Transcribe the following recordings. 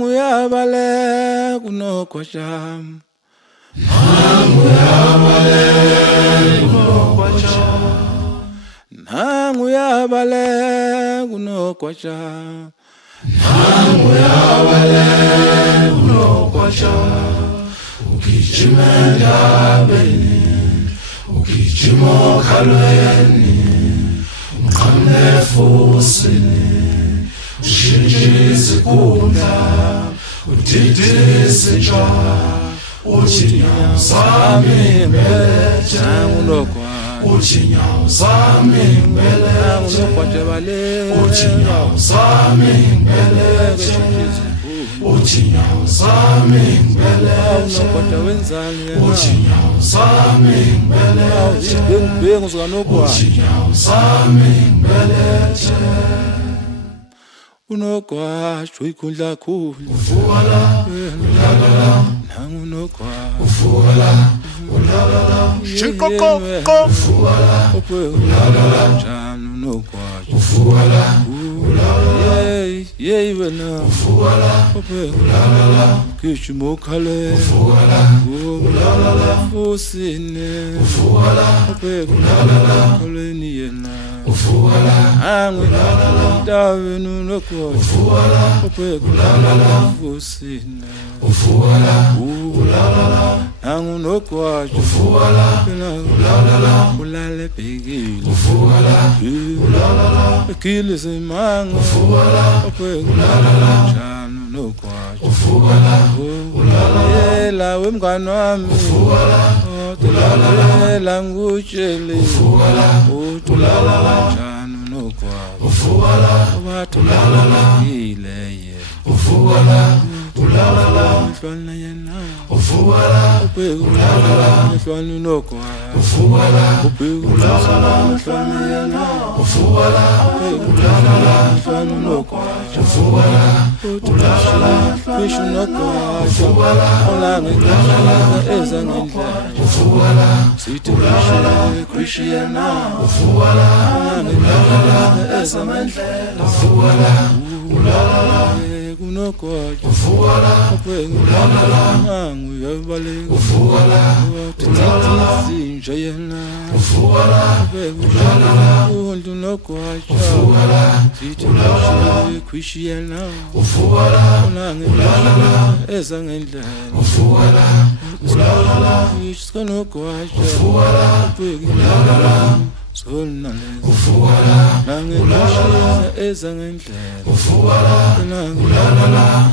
nangu yabale kunokwasham nangu yabale kunokwasham ugijima endabeni ugijima okhalweni uqhamle efusini ushintshe izikhundla udidise intsha uthi nyawo zami ngibelethe uthi nyawo zami ngibelethe uthi nyawo zami ngibelethe uthi nyawo zami ngibelethe uthi nyawo zami ngibelethe uthi nyawo zami ngibelethe unogwasho ikhundla khulu uvuka ulala nangu unogwasho uvuka ulala shikoko uvuka ulala njani unogwasho uvuka ulala yeyi wena uvuka ulala gijima okhale uvuka ulala fusine uvuka ulala khalweni yena uvuka nangu endaweni unogwasho ulala fusine uvuka ulala nangu unogwasho ulala ulale bhekile uvuka ulala ekile simanga ulala njani unogwasho uvuka ulala yela wemngani wami yela ngutshele ulala njani unogwasho uvuka wathi ulale ye uvuka ulala mhlwana yena uvuka ulala mhlwana unogwasho uvuka ulala mhlwana yena uvuka ulala mhlwana unogwasho ulala fisho unogwasho olange eza ngendlela sithi kwisho yena olange eza ngendlela kunogwasho nangu yabaleka sinja yena undu nogwasho sithi kwisho yena olange eza ngendlela sikanogwasho nange eza ngendlela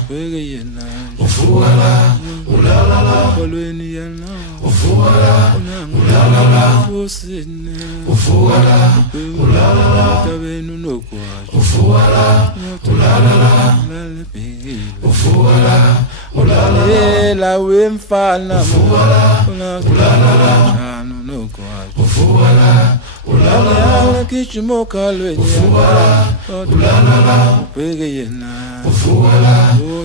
bheke yena khalweni yena fusine tabeni unogwasho ulale bhekile yela wemfana njani unogwasho ulala gijima okhalweni ubheke yena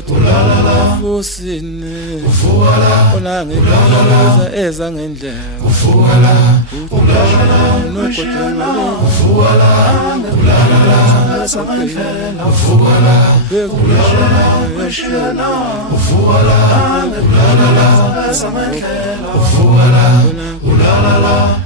ulala fusine olange eza ngendlela ulala